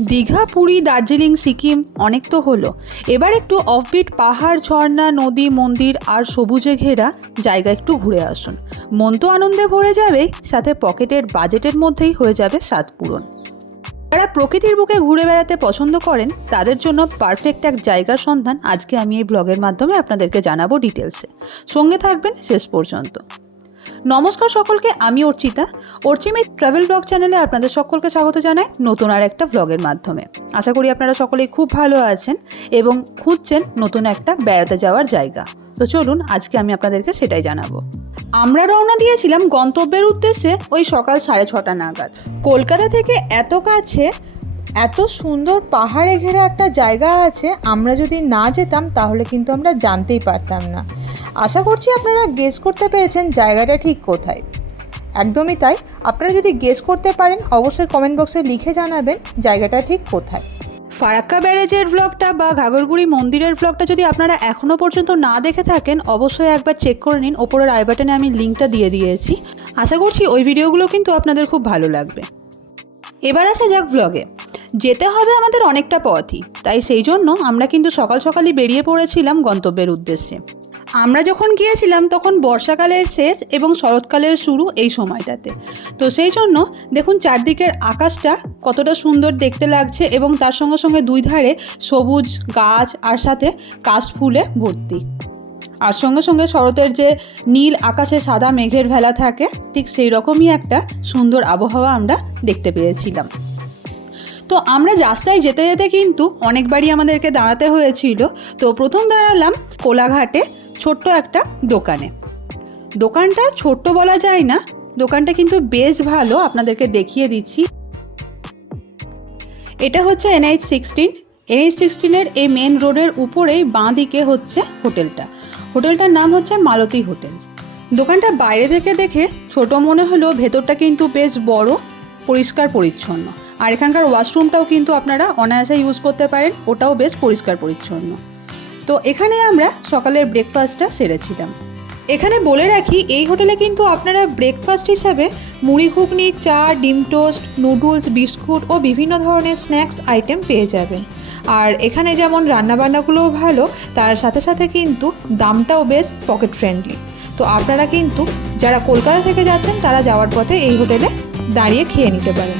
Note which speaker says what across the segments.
Speaker 1: দীঘা, পুরী, দার্জিলিং, সিকিম অনেক তো হলো। এবার একটু অফবিট পাহাড়, ঝর্ণা, নদী, মন্দির আর সবুজে ঘেরা জায়গা একটু ঘুরে আসুন। মন তো আনন্দে ভরে যাবেই সাথে পকেটের বাজেটের মধ্যেই হয়ে যাবে স্বাদ পূরণ। যারা প্রকৃতির বুকে ঘুরে বেড়াতে পছন্দ করেন, তাদের জন্য পারফেক্ট এক জায়গার সন্ধান আজকে আমি এই ব্লগের মাধ্যমে আপনাদেরকে জানাব ডিটেলসে সঙ্গে থাকবেন শেষ পর্যন্ত। নমস্কার সকলকে, আমি অর্চিতা। অর্চিমি ট্রাভেল ব্লগ চ্যানেলে আপনাদের সকলকে স্বাগত জানাই নতুন আর একটা ব্লগের মাধ্যমে। আশা করি আপনারা সকলেই খুব ভালো আছেন এবং খুঁজছেন নতুন একটা বেড়াতে যাওয়ার জায়গা। তো চলুন, আজকে আমি আপনাদেরকে সেটাই জানাব। আমরা রওনা দিয়েছিলাম গন্তব্যের উদ্দেশ্যে ওই সকাল সাড়ে ছটা নাগাদ। কলকাতা থেকে এত কাছে
Speaker 2: এত সুন্দর পাহাড়ে ঘেরা একটা জায়গা আছে, আমরা যদি না যেতাম তাহলে কিন্তু আমরা জানতেই পারতাম না। আশা করছি আপনারা গেস করতে পেরেছেন জায়গাটা ঠিক কোথায়। একদমই তাই। আপনারা যদি গেস করতে পারেন, অবশ্যই কমেন্ট বক্সে লিখে জানাবেন জায়গাটা ঠিক কোথায়।
Speaker 1: ফারাক্কা ব্যারেজের ব্লগটা বা ঘাগরগুড়ি মন্দিরের ব্লগটা যদি আপনারা এখনও পর্যন্ত না দেখে থাকেন, অবশ্যই একবার চেক করে নিন। ওপরের আই বাটনে আমি লিঙ্কটা দিয়ে দিয়েছি। আশা করছি ওই ভিডিওগুলো কিন্তু আপনাদের খুব ভালো লাগবে। এবার আসা যাক ব্লগে যেতে হবে আমাদের অনেকটা পথই। তাই সেই জন্য আমরা কিন্তু সকাল সকালই বেরিয়ে পড়েছিলাম গন্তব্যের উদ্দেশ্যে। আমরা যখন গিয়েছিলাম তখন বর্ষাকালের শেষ এবং শরৎকালের শুরু এই সময়টাতে। তো সেই জন্য দেখুন চারদিকের আকাশটা কতটা সুন্দর দেখতে লাগছে এবং তার সঙ্গে সঙ্গে দুই ধারে সবুজ গাছ আর সাথে কাশফুলে ভর্তি। আর সঙ্গে সঙ্গে শরতের যে নীল আকাশে সাদা মেঘের ভেলা থাকে, ঠিক সেই রকমই একটা সুন্দর আবহাওয়া আমরা দেখতে পেয়েছিলাম। তো আমরা রাস্তায় যেতে যেতে কিন্তু অনেকবারই আমাদেরকে দাঁড়াতে হয়েছিল। তো প্রথম দাঁড়ালাম কোলাঘাটে ছোট্ট একটা দোকানে। দোকানটা ছোট্ট বলা যায় না, দোকানটা কিন্তু বেশ ভালো, আপনাদেরকে দেখিয়ে দিচ্ছি। এটা হচ্ছে এনআইচ সিক্সটিন। এনএইচ সিক্সটিনের এই মেন রোডের উপরেই বাঁ দিকে হচ্ছে হোটেলটা। হোটেলটার নাম হচ্ছে মালতী হোটেল। দোকানটা বাইরে থেকে দেখে ছোট মনে হলেও ভেতরটা কিন্তু বেশ বড়, পরিষ্কার পরিচ্ছন্ন। আর এখানকার ওয়াশরুমটাও কিন্তু আপনারা অনায়াসে ইউজ করতে পারেন, ওটাও বেশ পরিষ্কার পরিচ্ছন্ন। তো এখানে আমরা সকালের ব্রেকফাস্টটা সেরেছিলাম এখানে বলে রাখি, এই হোটেলে কিন্তু আপনারা ব্রেকফাস্ট হিসাবে মুড়ি ঘুগনি, চা, ডিম টোস্ট, নুডলস, বিস্কুট ও বিভিন্ন ধরনের স্ন্যাক্স আইটেম পেয়ে যাবেন। আর এখানে যেমন রান্নাবান্নাগুলোও ভালো, তার সাথে সাথে কিন্তু দামটাও বেশ পকেট ফ্রেন্ডলি তো আপনারা কিন্তু যারা কলকাতা থেকে যাচ্ছেন, তারা যাওয়ার পথে এই হোটেলে দাঁড়িয়ে খেয়ে নিতে পারেন।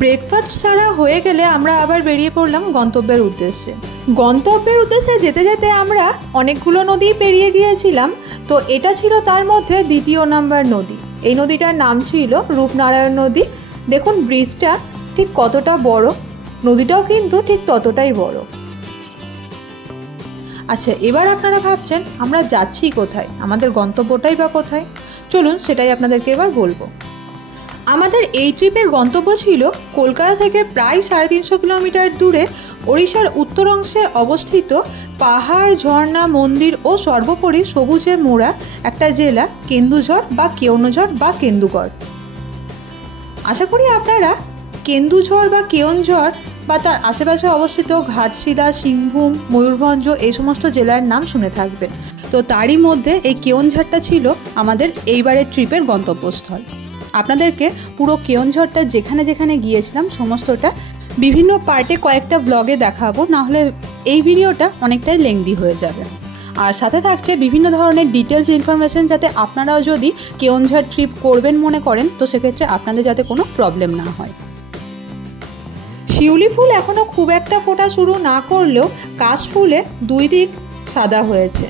Speaker 1: ব্রেকফাস্ট ছাড়া হয়ে গেলে আমরা আবার বেরিয়ে পড়লাম গন্তব্যের উদ্দেশ্যে।
Speaker 2: গন্তব্যের উদ্দেশ্যে যেতে যেতে আমরা অনেকগুলো নদী পেরিয়ে গিয়েছিলাম। তো এটা ছিল তার মধ্যে দ্বিতীয় নাম্বার নদী। এই নদীটার নাম ছিল রূপনারায়ণ নদী। দেখুন ব্রিজটা ঠিক কতটা বড়, নদীটাও কিন্তু ঠিক ততটাই বড়। আচ্ছা এবার আপনারা ভাবছেন, আমরা যাচ্ছি কোথায়? আমাদের গন্তব্যটাই বা কোথায়? চলুন সেটাই আপনাদেরকে এবার বলব। আমাদের এই ট্রিপের গন্তব্য ছিল কলকাতা থেকে প্রায় সাড়ে তিনশো কিলোমিটার দূরে ওড়িশার উত্তর অংশে অবস্থিত পাহাড়, ঝর্ণা, মন্দির ও সর্বোপরি সবুজে মোড়া একটা জেলা, কেন্দুঝড় বা কেওনঝড় বা কেন্দুগড়। আশা করি আপনারা কেন্দুঝড় বা কেওনঝড় বা তার আশেপাশে অবস্থিত ঘাটশিলা, সিংভূম, ময়ূরভঞ্জ এই সমস্ত জেলার নাম শুনে থাকবেন। তো তারই মধ্যে এই কেওনঝড়টা ছিল আমাদের এইবারের ট্রিপের গন্তব্যস্থল। আপনাদেরকে পুরো কেওনঝড়টা যেখানে যেখানে গিয়েছিলাম, সমস্তটা বিভিন্ন পার্টে কয়েকটা ব্লগে দেখাবো নাহলে এই ভিডিওটা অনেকটাই লেংদি হয়ে যাবে। আর সাথে থাকছে বিভিন্ন ধরনের ডিটেলস ইনফরমেশন যাতে আপনারাও যদি কেওনঝড় ট্রিপ করবেন মনে করেন, তো সেক্ষেত্রে আপনাদের যাতে কোনো প্রবলেম না হয়। শিউলি ফুল এখনও খুব একটা ফোটা শুরু না করলেও কাশ ফুলে দুই দিক সাদা হয়েছে।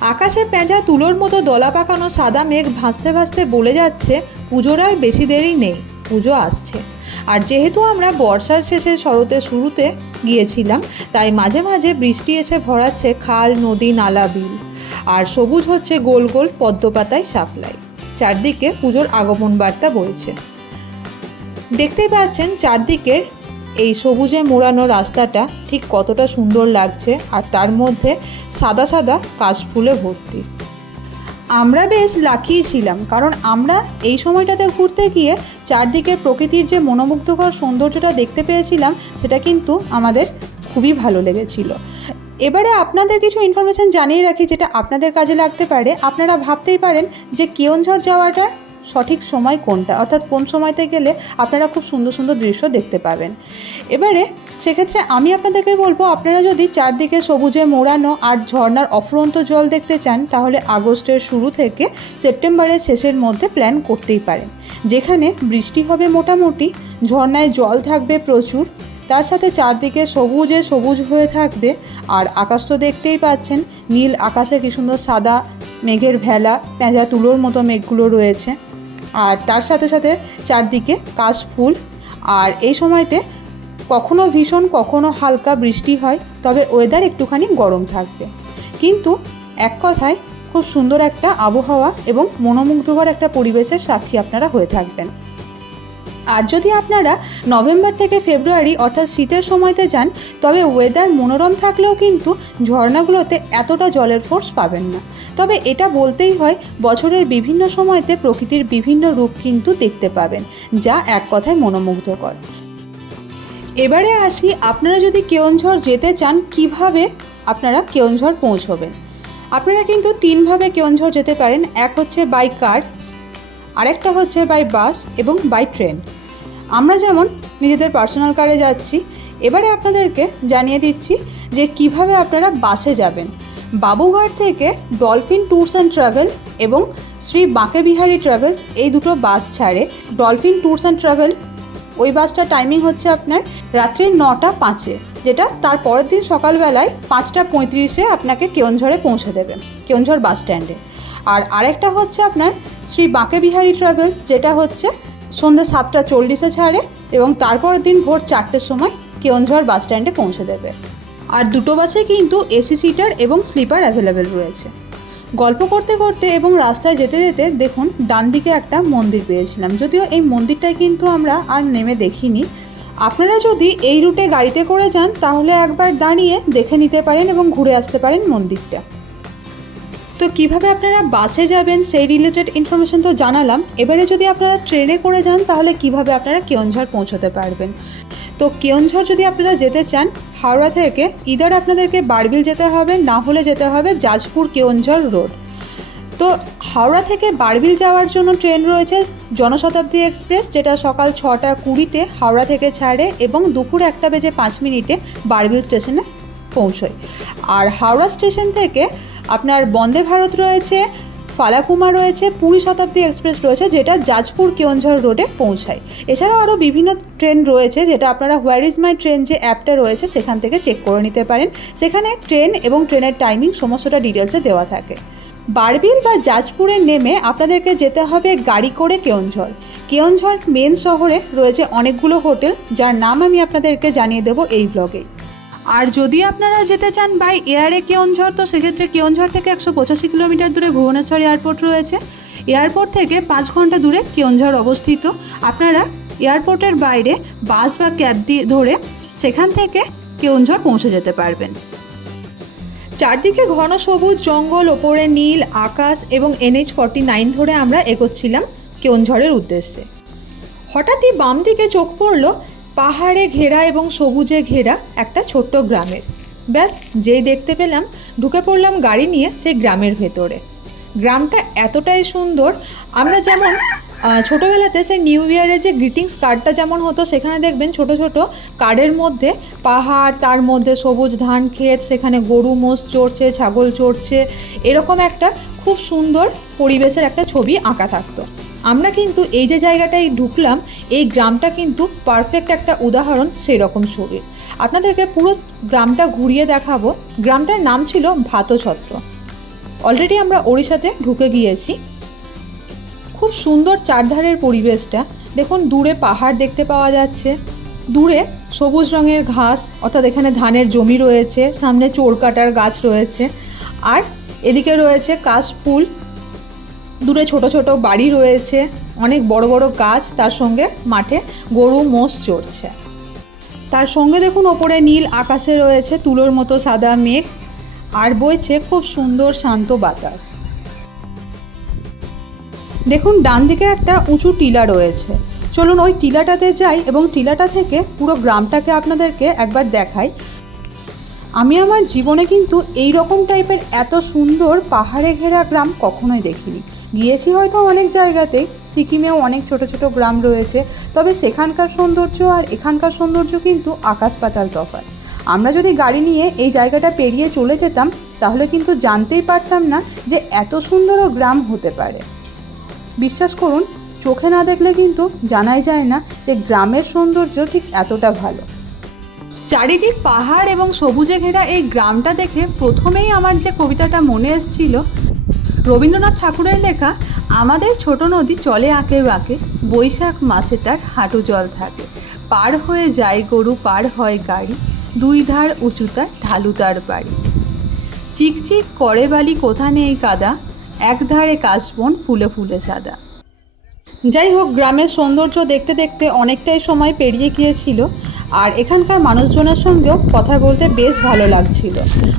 Speaker 2: আকাশে পেঁজা তুলোর মতো দলা পাকানো সাদা মেঘ ভাসতে ভাসতে বলে যাচ্ছে, পুজোর আর বেশি দেরি নেই, পুজো আসছে। আর যেহেতু আমরা বর্ষার শেষে শরতের শুরুতে গিয়েছিলাম, তাই মাঝে মাঝে বৃষ্টি এসে ভরাচ্ছে খাল, নদী, নালা, বিল। আর সবুজ হচ্ছে গোল গোল পদ্মপাতায় সাপ্লাই। চারদিকে পুজোর আগমন বার্তা বইছে। দেখতেই পাচ্ছেন চারদিকের এই সবুজে মোড়ানো রাস্তাটা ঠিক কতটা সুন্দর লাগছে আর তার মধ্যে সাদা সাদা কাশফুলে ভর্তি। আমরা বেশ লাকিই ছিলাম, কারণ আমরা এই সময়টাতে ঘুরতে গিয়ে চারদিকে প্রকৃতির যে মনোমুগ্ধকর সৌন্দর্যটা দেখতে পেয়েছিলাম, সেটা কিন্তু আমাদের খুবই ভালো লেগেছিল। এবারে আপনাদের কিছু ইনফরমেশান জানিয়ে রাখি যেটা আপনাদের কাজে লাগতে পারে। আপনারা ভাবতেই পারেন যে কেওনঝড় যাওয়াটা
Speaker 1: সঠিক সময় কোনটা? অর্থাৎ কোন সময়তে গেলে আপনারা খুব সুন্দর সুন্দর দৃশ্য দেখতে পাবেন। এবারে সেক্ষেত্রে আমি আপনাদেরকে বলব, আপনারা যদি চারদিকে সবুজে মোড়ানো আর ঝর্ণার অফুরন্ত জল দেখতে চান, তাহলে আগস্টের শুরু থেকে সেপ্টেম্বরের শেষের মধ্যে প্ল্যান করতেই পারেন। যেখানে বৃষ্টি হবে মোটামুটি, ঝর্ণায় জল থাকবে প্রচুর, তার সাথে চারদিকে সবুজে সবুজ হয়ে থাকবে, আর আকাশ তো দেখতেই পাচ্ছেন, নীল আকাশে কি সুন্দর সাদা মেঘের ভেলা, পেঁজা তুলোর মতো মেঘগুলো রয়েছে। আর তার সাথে সাথে চারদিকে কাশফুল আর এই সময়তে কখনো ভীষণ, কখনো হালকা বৃষ্টি হয়, তবে ওয়েদার একটুখানি গরম থাকবে। কিন্তু এক কথায়, খুব সুন্দর একটা আবহাওয়া এবং মনোমুগ্ধকর একটা পরিবেশের সাক্ষী আপনারা হয়ে থাকবেন। আর যদি আপনারা নভেম্বর থেকে ফেব্রুয়ারি অর্থাৎ শীতের সময়তে যান, তবে ওয়েদার মনোরম থাকলেও কিন্তু ঝর্ণাগুলোতে এতটা জলের ফোর্স পাবেন না। তবে এটা বলতেই হয়, বছরের বিভিন্ন সময়তে প্রকৃতির বিভিন্ন রূপ কিন্তু দেখতে পাবেন, যা এক কথায় মনোমুগ্ধকর। এবারে আসি, আপনারা যদি কেওনঝড় যেতে চান, কীভাবে আপনারা কেওনঝড় পৌঁছবেন? আপনারা কিন্তু তিনভাবে কেওনঝড় যেতে পারেন, এক হচ্ছে বাই কার আরেকটা হচ্ছে বাই বাস এবং বাই ট্রেন আমরা যেমন নিজেদের পার্সোনাল কারে যাচ্ছি, এবারে আপনাদেরকে জানিয়ে দিচ্ছি যে কীভাবে আপনারা বাসে যাবেন। বাবুঘাট থেকে ডলফিন ট্যুরস অ্যান্ড ট্রাভেল এবং শ্রী বাঁকে বিহারি ট্রাভেলস এই দুটো বাস ছাড়ে। ডলফিন ট্যুরস অ্যান্ড ট্রাভেল ওই বাসটার টাইমিং হচ্ছে আপনার রাত্রি নটা পাঁচে, যেটা তার পরের দিন সকালবেলায় পাঁচটা পঁয়ত্রিশে আপনাকে কেওনঝড়ে পৌঁছে দেবে, কেওনঝড় বাস স্ট্যান্ডে আর আরেকটা হচ্ছে আপনার শ্রী বাঁকে বিহারি ট্রাভেলস যেটা হচ্ছে সন্ধ্যে সাতটা চল্লিশে ছাড়ে এবং তারপরের দিন ভোর চারটের সময় কেওনঝড় বাস স্ট্যান্ডে পৌঁছে দেবে। আর দুটো বাসে কিন্তু এসি সিটার এবং স্লিপার অ্যাভেলেবেল রয়েছে। গল্প করতে করতে এবং রাস্তায় যেতে যেতে দেখুন ডান দিকে একটা মন্দির পেয়েছিলাম। যদিও এই মন্দিরটাই কিন্তু আমরা আর নেমে দেখিনি। আপনারা যদি এই রুটে গাড়িতে করে যান, তাহলে একবার দাঁড়িয়ে দেখে নিতে পারেন এবং ঘুরে আসতে পারেন মন্দিরটা। তো কীভাবে আপনারা বাসে যাবেন সেই রিলেটেড ইনফরমেশন তো জানালাম। এবারে যদি আপনারা ট্রেনে করে যান, তাহলে কীভাবে আপনারা কেওনঝড় পৌঁছতে পারবেন? তো কেওনঝড় যদি আপনারা যেতে চান, হাওড়া থেকে ইদার আপনাদেরকে বারবিল যেতে হবে না হলে যেতে হবে যাজপুর কেওনঝড় রোড। তো হাওড়া থেকে বারবিল যাওয়ার জন্য ট্রেন রয়েছে জনশতাব্দী এক্সপ্রেস, যেটা সকাল ছটা কুড়িতে হাওড়া থেকে ছাড়ে এবং দুপুর একটা বেজে পাঁচ মিনিটে বারবিল স্টেশনে পৌঁছয়। আর হাওড়া স্টেশন থেকে আপনার বন্দে ভারত রয়েছে, ফালাকুমা রয়েছে, পুরী শতাব্দী এক্সপ্রেস রয়েছে, যেটা যাজপুর কেওনঝড় রোডে পৌঁছায়। এছাড়াও আরও বিভিন্ন ট্রেন রয়েছে, যেটা আপনারা হোয়ার ইজ মাই ট্রেন যে অ্যাপটা রয়েছে, সেখান থেকে চেক করে নিতে পারেন। সেখানে ট্রেন এবং ট্রেনের টাইমিং সমস্তটা ডিটেলসে দেওয়া থাকে। বারবিল বা যাজপুরে নেমে আপনাদেরকে যেতে হবে গাড়ি করে কেওনঝড়। কেওনঝড় মেন শহরে রয়েছে অনেকগুলো হোটেল যার নাম আমি আপনাদেরকে জানিয়ে দেবো এই ব্লগেই আর যদি আপনারা যেতে চান বাই এয়ারে কেওনঝড়, তো সেক্ষেত্রে কেওনঝড় থেকে একশো পঁচাশি কিলোমিটার দূরে ভুবনেশ্বর এয়ারপোর্ট রয়েছে। এয়ারপোর্ট থেকে পাঁচ ঘণ্টা দূরে কেওনঝড় অবস্থিত। আপনারা এয়ারপোর্টের বাইরে বাস বা ক্যাব দিয়ে ধরে সেখান থেকে কেওনঝড় পৌঁছে যেতে পারবেন। চারদিকে ঘন সবুজ জঙ্গল, ওপরে নীল, আকাশ এবং এনএইচ ফর্টি নাইন ধরে আমরা এগোচ্ছিলাম কেওনঝড়ের উদ্দেশ্যে। হঠাৎই বাম দিকে চোখ পড়ল পাহাড়ে ঘেরা এবং সবুজে ঘেরা একটা ছোট্ট গ্রামের। ব্যাস, যেই দেখতে পেলাম, ঢুকে পড়লাম গাড়ি নিয়ে সেই গ্রামের ভেতরে। গ্রামটা এতটাই সুন্দর, আমরা যেমন ছোটোবেলাতে সেই নিউ ইয়ারের যে গ্রিটিংস কার্ডটা যেমন হতো, সেখানে দেখবেন ছোট ছোট কার্ডের মধ্যে পাহাড়, তার মধ্যে সবুজ ধান ক্ষেত, সেখানে গরু, মোষ চড়ছে, ছাগল চড়ছে, এরকম একটা খুব সুন্দর পরিবেশের একটা ছবি আঁকা থাকতো। আমরা কিন্তু এই যে জায়গাটায় ঢুকলাম, এই গ্রামটা কিন্তু পারফেক্ট একটা উদাহরণ সেই রকম ছবির আপনাদেরকে পুরো গ্রামটা ঘুরিয়ে দেখাবো। গ্রামটার নাম ছিল ভাতছত্র। অলরেডি আমরা ওড়িশাতে ঢুকে গিয়েছি। খুব সুন্দর চারধারের পরিবেশটা। দেখুন, দূরে পাহাড় দেখতে পাওয়া যাচ্ছে। দূরে সবুজ রঙের ঘাস, অর্থাৎ এখানে ধানের জমি রয়েছে, সামনে চোর কাটার গাছ রয়েছে। আর এদিকে রয়েছে কাশফুল দূরে ছোট ছোট বাড়ি রয়েছে, অনেক বড় বড় গাছ, তার সঙ্গে মাঠে গরু, মোষ চড়ছে। তার সঙ্গে দেখুন ওপরে নীল আকাশে রয়েছে তুলোর মতো সাদা মেঘ আর বইছে খুব সুন্দর শান্ত বাতাস। দেখুন ডান দিকে একটা উঁচু টিলা রয়েছে। চলুন ওই টিলাটাতে যাই এবং টিলাটা থেকে পুরো গ্রামটাকে আপনাদেরকে একবার দেখাই। আমি আমার জীবনে কিন্তু এই রকম টাইপের এত সুন্দর পাহাড়ে ঘেরা গ্রাম কখনোই দেখিনি। গিয়েছি হয়তো অনেক জায়গাতেই সিকিমেও অনেক ছোট ছোট গ্রাম রয়েছে। তবে সেখানকার সৌন্দর্য আর এখানকার সৌন্দর্য কিন্তু আকাশ পাতাল তফাৎ। আমরা যদি গাড়ি নিয়ে এই জায়গাটা পেরিয়ে চলে যেতাম, তাহলে কিন্তু জানতেই পারতাম না যে এত সুন্দরও গ্রাম হতে পারে। বিশ্বাস করুন, চোখে না দেখলে কিন্তু জানাই যায় না যে গ্রামের সৌন্দর্য ঠিক এতটা ভালো। চারিদিক পাহাড় এবং সবুজে ঘেরা এই গ্রামটা দেখে প্রথমেই আমার যে কবিতাটা মনে এসেছিল রবীন্দ্রনাথ ঠাকুরের লেখা, আমাদের ছোট নদী চলে আঁকে বাঁকে, বৈশাখ মাসে তার হাঁটু জল থাকে। পার হয়ে যায় গরু, পার হয় গাড়ি, দুই ধার উঁচুতার ঢালু তার বাড়ি। চিকচিক করে বালি কোথা নেই কাদা, এক ধারে কাশবন ফুলে ফুলে সাদা। যাই হোক, গ্রামের সৌন্দর্য দেখতে দেখতে অনেকটাই সময় পেরিয়ে গিয়েছিল। আর এখানকার মানুষজনের সঙ্গেও কথা বলতে বেশ ভালো লাগছিল।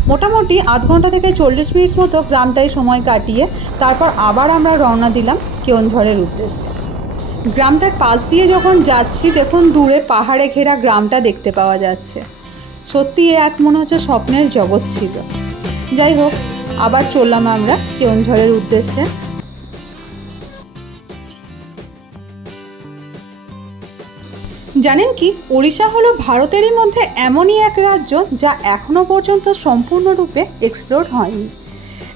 Speaker 1: মোটামুটি আধ ঘণ্টা থেকে চল্লিশ মিনিট মতো গ্রামটায় সময় কাটিয়ে তারপর আবার আমরা রওনা দিলাম কেওনঝড়ের উদ্দেশ্যে। গ্রামটার পাশ দিয়ে যখন যাচ্ছি, দেখুন দূরে পাহাড়ে ঘেরা গ্রামটা দেখতে পাওয়া যাচ্ছে। সত্যি এ এক মনে হচ্ছে স্বপ্নের জগৎ ছিল। যাই হোক, আবার চললাম আমরা কেওনঝড়ের উদ্দেশ্যে। জানেন কি, ওড়িশা হলো ভারতেরই মধ্যে এমনই এক রাজ্য যা এখনও পর্যন্ত সম্পূর্ণরূপে এক্সপ্লোর হয়নি।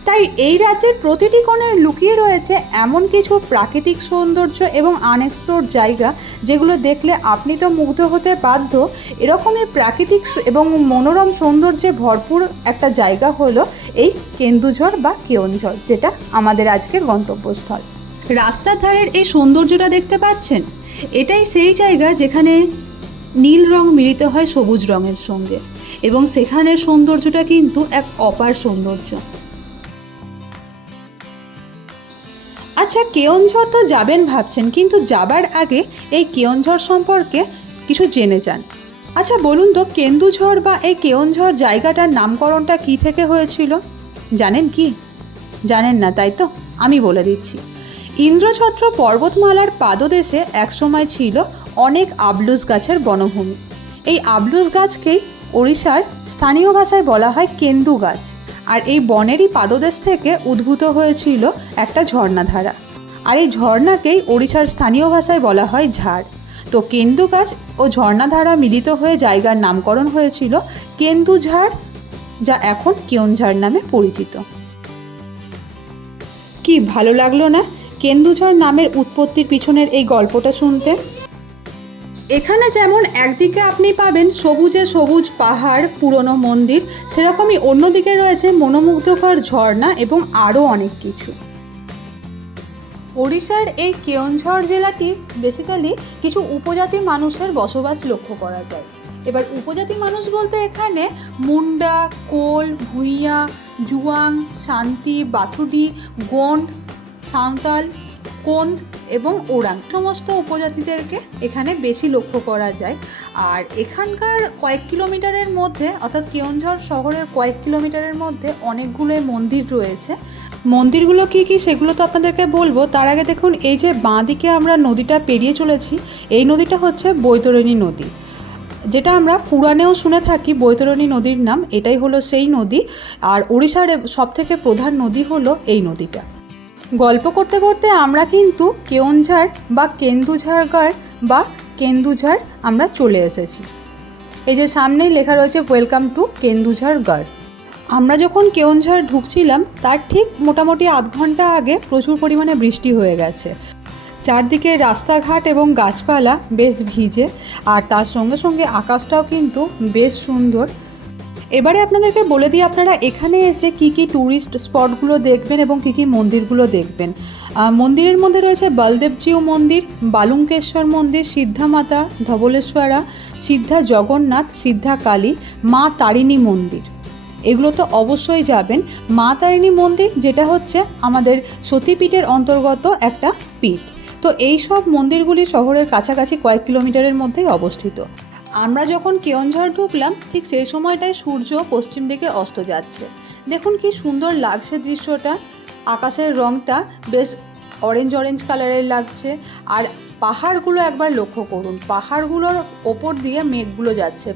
Speaker 1: তাই এই রাজ্যের প্রতিটি কোণে লুকিয়ে রয়েছে এমন কিছু প্রাকৃতিক সৌন্দর্য এবং আনএক্সপ্লোর জায়গা যেগুলো দেখলে আপনি তো মুগ্ধ হতে বাধ্য। এরকমই প্রাকৃতিক এবং মনোরম সৌন্দর্যে ভরপুর একটা জায়গা হলো এই কেন্দুঝড় বা কেওনঝড়, যেটা আমাদের আজকের গন্তব্যস্থল। রাস্তার ধারের এই সৌন্দর্যটা দেখতে পাচ্ছেন? এটাই সেই জায়গা যেখানে নীল রং মিলিত হয় সবুজ রঙের সঙ্গে। এবং সেখানের সৌন্দর্যটা কিন্তু এক অপার সৌন্দর্য। আচ্ছা কেওনঝড় তো যাবেন ভাবছেন, কিন্তু যাবার আগে এই কেওনঝড় সম্পর্কে কিছু জেনে যান। আচ্ছা বলুন তো, কেন্দুঝড় বা এই কেওনঝড় জায়গাটার নামকরণটা কি থেকে হয়েছিল? জানেন কি? জানেন না, তাই তো? আমি বলে দিচ্ছি। ইন্দ্রছত্র পর্বতমালার পাদদেশে একসময় ছিল অনেক আবলুস গাছের বনভূমি। এই আবলুস গাছকেই ওড়িশার স্থানীয় ভাষায় বলা হয় কেন্দু গাছ। আর এই বনেরই পাদদেশ থেকে উদ্ভূত হয়েছিল একটা ঝর্ণাধারা। আর এই ঝর্ণাকেই ওড়িশার স্থানীয় ভাষায় বলা হয় ঝাড়। তো কেন্দু গাছ ও ঝর্ণাধারা মিলিত হয়ে জায়গার নামকরণ হয়েছিল কেন্দুঝাড় যা এখন কেওনঝাড় নামে পরিচিত। কি ভালো লাগল না? কেন্দুঝড় নামের উৎপত্তির পিছনের এই গল্পটা শুনতে? এখানে যেমন একদিকে আপনি পাবেন সবুজে সবুজ পাহাড়, পুরনো মন্দির, সেরকমই অন্যদিকে রয়েছে মনোমুগ্ধকর ঝর্ণা এবং আরও অনেক কিছু। ওড়িশার এই কেওনঝড় জেলাটি বেসিক্যালি কিছু উপজাতি মানুষের বসবাস লক্ষ্য করা যায়। এবার উপজাতি মানুষ বলতে এখানে মুন্ডা, কোল, ভুইয়া, জুয়াং, শান্তি, বাথুডি গোন্ড সাঁওতাল, কোন্দ এবং ওরাং সমস্ত উপজাতিদেরকে এখানে বেশি লক্ষ্য করা যায়। আর এখানকার কয়েক কিলোমিটারের মধ্যে, অর্থাৎ কেওনঝড় শহরের কয়েক কিলোমিটারের মধ্যে অনেকগুলো মন্দির রয়েছে। মন্দিরগুলো কী কী সেগুলো তো আপনাদেরকে বলব। তার আগে দেখুন, এই যে বাঁ দিকে আমরা নদীটা পেরিয়ে চলেছি, এই নদীটা হচ্ছে বৈতরণী নদী। যেটা আমরা পুরাণেও শুনে থাকি, বৈতরণী নদীর নাম, এটাই হলো সেই নদী। আর ওড়িশার সবথেকে প্রধান নদী হলো এই নদীটা। গল্প করতে করতে আমরা কিন্তু কেওনঝাড় বা কেন্দুঝাড়গড় বা কেন্দুঝাড় আমরা চলে এসেছি। এই যে সামনেই লেখা রয়েছে ওয়েলকাম টু কেন্দুঝাড়গড়। আমরা যখন কেওনঝাড় ঢুকছিলাম, তার ঠিক মোটামুটি আধ ঘণ্টা আগে প্রচুর পরিমাণে বৃষ্টি হয়ে গেছে। চারদিকে রাস্তাঘাট এবং গাছপালা বেশ ভিজে, আর তার সঙ্গে সঙ্গে আকাশটাও কিন্তু বেশ সুন্দর এবারে আপনাদেরকে বলে দিই, আপনারা এখানে এসে কি কি ট্যুরিস্ট স্পটগুলো দেখবেন এবং কি কি মন্দিরগুলো দেখবেন। মন্দিরের মধ্যে রয়েছে বলদেবজিউ মন্দির, বালুঙ্কেশ্বর মন্দির, সিদ্ধা মাতা, ধবলেশ্বরা, সিদ্ধা জগন্নাথ, সিদ্ধা কালী, মা তারিণী মন্দির। এগুলো তো অবশ্যই যাবেন। মা তারিণী মন্দির, যেটা হচ্ছে আমাদের সতীপীঠের অন্তর্গত একটা পীঠ। তো এই সব মন্দিরগুলি শহরের কাছাকাছি কয়েক কিলোমিটারের মধ্যেই অবস্থিত। আমরা যখন কেওনঝড় ঢুকলাম, ঠিক সেই সময়টায় সূর্য পশ্চিম দিকে অস্ত যাচ্ছে। দেখুন কি সুন্দর লাগছে দৃশ্যটা। আকাশের রংটা বেশ অরেঞ্জ অরেঞ্জ কালারের লাগছে। আর পাহাড়গুলো একবার লক্ষ্য করুন। পাহাড়গুলোর ওপর দিয়ে মেঘগুলো যাচ্ছে।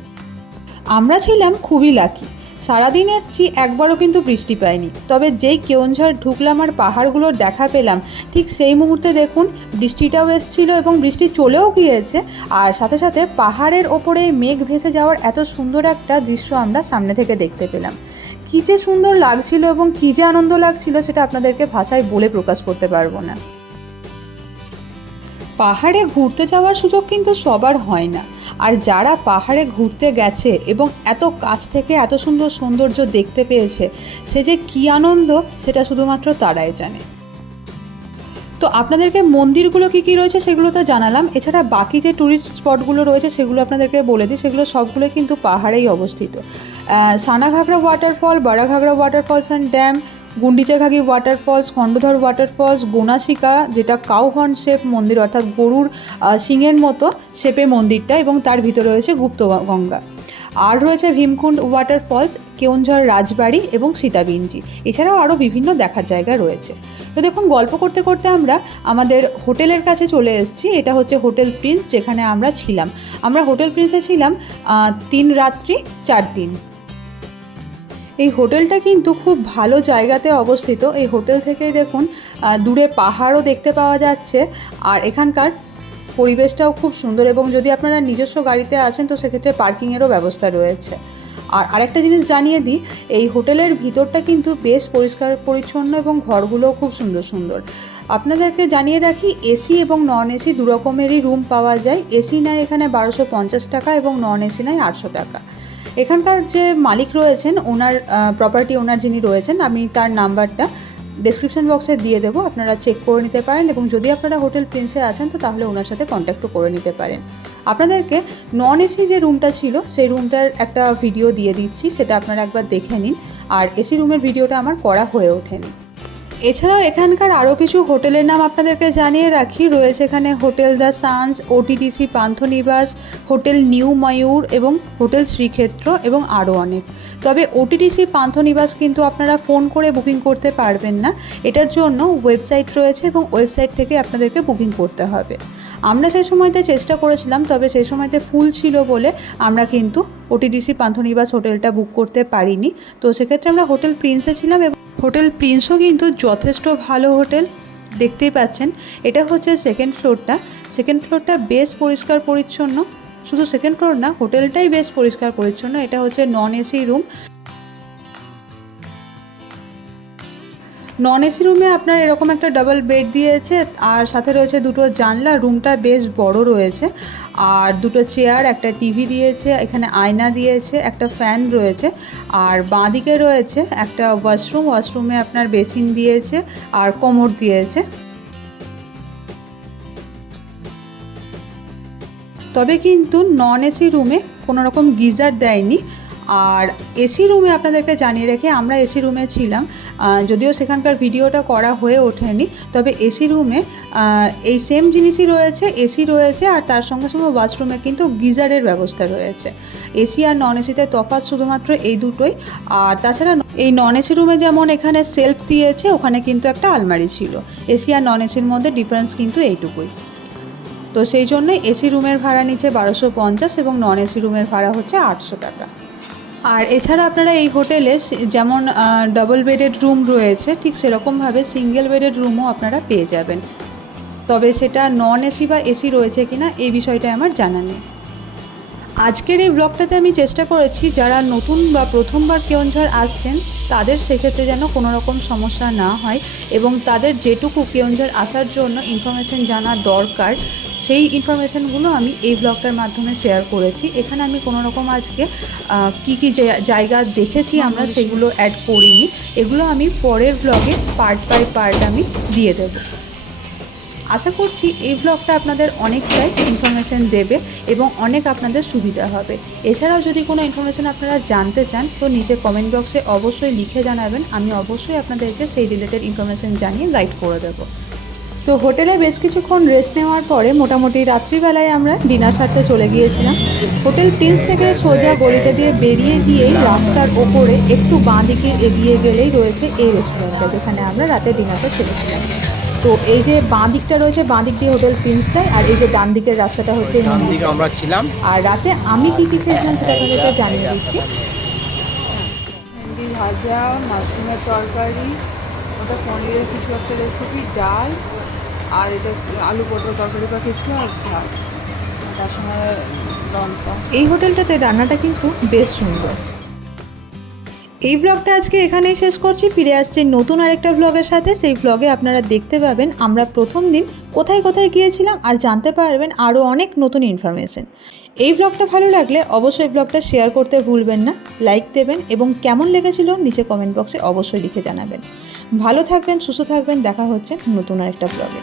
Speaker 1: আমরা ছিলাম খুবই লাকি সারাদিন এসছি, একবারও কিন্তু বৃষ্টি পাইনি। তবে যেই কেওনঝড় ঢুকলাম আর পাহাড়গুলোর দেখা পেলাম, ঠিক সেই মুহূর্তে দেখুন বৃষ্টিটাও এসছিল এবং বৃষ্টি চলেও গিয়েছে। আর সাথে সাথে পাহাড়ের ওপরে মেঘ ভেসে যাওয়ার এত সুন্দর একটা দৃশ্য আমরা সামনে থেকে দেখতে পেলাম। কী যে সুন্দর লাগছিল এবং কী যে আনন্দ লাগছিল সেটা আপনাদেরকে ভাষায় বলে প্রকাশ করতে পারব না। পাহাড়ে ঘুরতে যাওয়ার সুযোগ কিন্তু সবার হয় না। আর যারা পাহাড়ে ঘুরতে গেছে এবং এত কাছ থেকে এত সুন্দর সৌন্দর্য দেখতে পেয়েছে সে যে কী আনন্দ সেটা শুধুমাত্র তারাই জানে। তো আপনাদেরকে মন্দিরগুলো কী কী রয়েছে সেগুলো তো জানালাম। এছাড়া বাকি যে ট্যুরিস্ট স্পটগুলো রয়েছে সেগুলো আপনাদেরকে বলে দিই। সেগুলো সবগুলো কিন্তু পাহাড়েই অবস্থিত। আহ, Sanaghagara waterfall Baraghagara waterfalls and dam Gundichaghagi waterfalls Khandadhar waterfalls Gonasika, যেটা কাউহর্ন শেপ মন্দির, অর্থাৎ গরুর সিংয়ের মতো শেপে মন্দিরটা এবং তার ভিতরে রয়েছে গুপ্ত গঙ্গা। আর রয়েছে ভীমকুণ্ড ওয়াটারফলস কেওনঝড় রাজবাড়ি এবং সীতাবিঞ্জি। এছাড়াও আরও বিভিন্ন দেখার জায়গা রয়েছে। তো দেখুন, গল্প করতে করতে আমরা আমাদের হোটেলের কাছে চলে এসেছি। এটা হচ্ছে হোটেল প্রিন্স, যেখানে আমরা ছিলাম। আমরা হোটেল প্রিন্সে ছিলাম তিন রাত্রি, চার দিন। এই হোটেলটা কিন্তু খুব ভালো জায়গাতে অবস্থিত। এই হোটেল থেকেই দেখুন দূরে পাহাড়ও দেখতে পাওয়া যাচ্ছে। আর এখানকার পরিবেশটাও খুব সুন্দর এবং যদি আপনারা নিজস্ব গাড়িতে আসেন, তো সেক্ষেত্রে পার্কিংয়েরও ব্যবস্থা রয়েছে। আর আরেকটা জিনিস জানিয়ে দিই, এই হোটেলের ভিতরটা কিন্তু বেশ পরিষ্কার, পরিচ্ছন্ন এবং ঘরগুলোও খুব সুন্দর সুন্দর। আপনাদেরকে জানিয়ে রাখি, এসি এবং নন এসি দু রকমেরই রুম পাওয়া যায়। এসি নেয় এখানে বারোশো পঞ্চাশ টাকা এবং নন এসি নেয় আটশো টাকা। এখানকার যে মালিক রয়েছেন, ওনার প্রপার্টি ওনার যিনি রয়েছেন, আমি তার নাম্বারটা ডেসক্রিপশন বক্সে দিয়ে দেবো। আপনারা চেক করে নিতে পারেন এবং যদি আপনারা হোটেল প্রিন্সে আসেন তো তাহলে ওনার সাথে কন্ট্যাক্টও করে নিতে পারেন। আপনাদেরকে নন এসি যে রুমটা ছিল, সেই রুমটার একটা ভিডিও দিয়ে দিচ্ছি, সেটা আপনারা একবার দেখে নিন। আর এসি রুমের ভিডিওটা আমার করা হয়ে ওঠেনি। এছাড়াও এখানকার আরও কিছু হোটেলের নাম আপনাদেরকে জানিয়ে রাখি। রয়েছে এখানে hotel the suns OTDC Panthanivas, hotel new Mayur এবং হোটেল শ্রীক্ষেত্র এবং আরও অনেক। তবে ওটিডিসি পান্থনিবাস কিন্তু আপনারা ফোন করে বুকিং করতে পারবেন না। এটার জন্য ওয়েবসাইট রয়েছে এবং ওয়েবসাইট থেকে আপনাদেরকে বুকিং করতে হবে। আমরা সেই সময়তে চেষ্টা করেছিলাম, তবে সেই সময়তে ফুল ছিল বলে আমরা কিন্তু ওটিডিসি পান্থনিবাস হোটেলটা বুক করতে পারিনি। তো সেক্ষেত্রে আমরা হোটেল প্রিন্সে ছিলাম এবং হোটেল প্রিন্সও কিন্তু যথেষ্ট ভালো হোটেল, দেখতেই পাচ্ছেন। এটা হচ্ছে সেকেন্ড ফ্লোরটা সেকেন্ড ফ্লোরটা বেশ পরিষ্কার পরিচ্ছন্ন। শুধু সেকেন্ড ফ্লোর না, হোটেলটাই বেশ পরিষ্কার পরিচ্ছন্ন। এটা হচ্ছে non AC room non AC রুমে আপনার এরকম একটা ডাবল বেড দিয়েছে, আর সাথে রয়েছে দুটো জানলা রুমটা বেশ বড় রয়েছে, আর দুটো চেয়ার একটা টিভি দিয়েছে, এখানে আয়না দিয়েছে, একটা ফ্যান রয়েছে, আর বাঁদিকে রয়েছে একটা ওয়াশরুম ওয়াশরুমে আপনার বেসিন দিয়েছে, আর কোমর দিয়েছে। তবে কিন্তু নন এসি রুমে কোনো রকম গিজার দেয়নি, আর এসি রুমে আপনাদেরকে জানিয়ে রেখে আমরা এসি রুমে ছিলাম যদিও সেখানকার ভিডিওটা করা হয়ে ওঠেনি, তবে এসি রুমে এই সেম জিনিসই রয়েছে এসি রয়েছে, আর তার সঙ্গে সঙ্গে ওয়াশরুমে কিন্তু গিজারের ব্যবস্থা রয়েছে। এসি আর নন এসিতে তফাৎ শুধুমাত্র এই দুটোই, আর তাছাড়া এই নন এসি রুমে যেমন এখানে সেলফ দিয়েছে, ওখানে কিন্তু একটা আলমারি ছিল। এসি আর নন এসির মধ্যে ডিফারেন্স কিন্তু এইটুকুই। তো সেই জন্য এসি রুমের ভাড়া নিচ্ছে বারোশো পঞ্চাশ এবং নন এসি রুমের ভাড়া হচ্ছে আটশো টাকা। আর এছাড়া আপনারা এই হোটেলে যেমন ডবল বেডেড রুম রয়েছে, ঠিক সেরকমভাবে সিঙ্গেল বেডেড রুমও আপনারা পেয়ে যাবেন। তবে সেটা নন এসি বা এসি রয়েছে কিনা, এই বিষয়টা আমার জানা নেই। আজকের এই ব্লগটাতে আমি চেষ্টা করেছি, যারা নতুন বা প্রথমবার কেওনঝড় আসছেন, তাদের সেক্ষেত্রে যেন কোনো রকম সমস্যা না হয় এবং তাদের যেটুকু কেওনঝড় আসার জন্য ইনফরমেশন জানা দরকার, সেই ইনফরমেশনগুলো আমি এই ব্লগটার মাধ্যমে শেয়ার করেছি। এখানে আমি কোনো রকম আজকে কী কী জায়গা দেখেছি আমরা সেগুলো অ্যাড করিনি। এগুলো আমি পরের ব্লগে পার্ট বাই পার্ট আমি দিয়ে দেবো। আশা করছি এই ব্লগটা আপনাদের অনেকটাই ইনফরমেশন দেবে এবং অনেক আপনাদের সুবিধা হবে। এছাড়াও যদি কোনো ইনফরমেশন আপনারা জানতে চান, তো নিচে কমেন্ট বক্সে অবশ্যই লিখে জানাবেন। আমি অবশ্যই আপনাদেরকে সেই রিলেটেড ইনফরমেশন জানিয়ে গাইড করে দেবো। তো হোটেলে বেশ কিছুক্ষণ রেস্ট নেওয়ার পরে মোটামুটি রাত্রিবেলায় আমরা ডিনার সারতে চলে গিয়েছিলাম। হোটেল প্রিন্স থেকে সোজা গলিতে দিয়ে বেরিয়ে গিয়েই রাস্তার ওপরে একটু বাঁ দিকে এগিয়ে গেলেই রয়েছে এই রেস্টুরেন্টটা যেখানে আমরা রাতে ডিনারটা ছেড়েছিলাম তো এই যে বাঁ দিকটা রয়েছে বাঁ দিক দিয়ে হোটেল প্রিন্স যায় আর এই যে ডান দিকের রাস্তাটা হচ্ছে
Speaker 3: ডান দিকে আমরা ছিলাম।
Speaker 1: আর রাতে আমি কি কি খেয়েছিলাম সেটা আপনাদেরকে জানিয়ে দিচ্ছি।
Speaker 3: ভেন্ডি ভাজা মাশরুমের তরকারি ওটা পনিরের কিছু একটা রেসিপি ডাল আর এটা আলু পটল তরকারি বা কিছু আর ভাত তার সঙ্গে লঙ্কা।
Speaker 1: এই হোটেলটাতে রান্নাটা কিন্তু বেশ সুন্দর। এই ব্লগটা আজকে এখানেই শেষ করছি। ফিরে আসছি নতুন আরেকটা ব্লগের সাথে। সেই ব্লগে আপনারা দেখতে পাবেন আমরা প্রথম দিন কোথায় কোথায় গিয়েছিলাম আর জানতে পারবেন আরও অনেক নতুন ইনফরমেশন এই ব্লগটা ভালো লাগলে অবশ্যই ব্লগটা শেয়ার করতে ভুলবেন না লাইক দেবেন এবং কেমন লেগেছিল নিচে কমেন্ট বক্সে অবশ্যই লিখে জানাবেন। ভালো থাকবেন, সুস্থ থাকবেন, দেখা হচ্ছে নতুন আরেকটা ব্লগে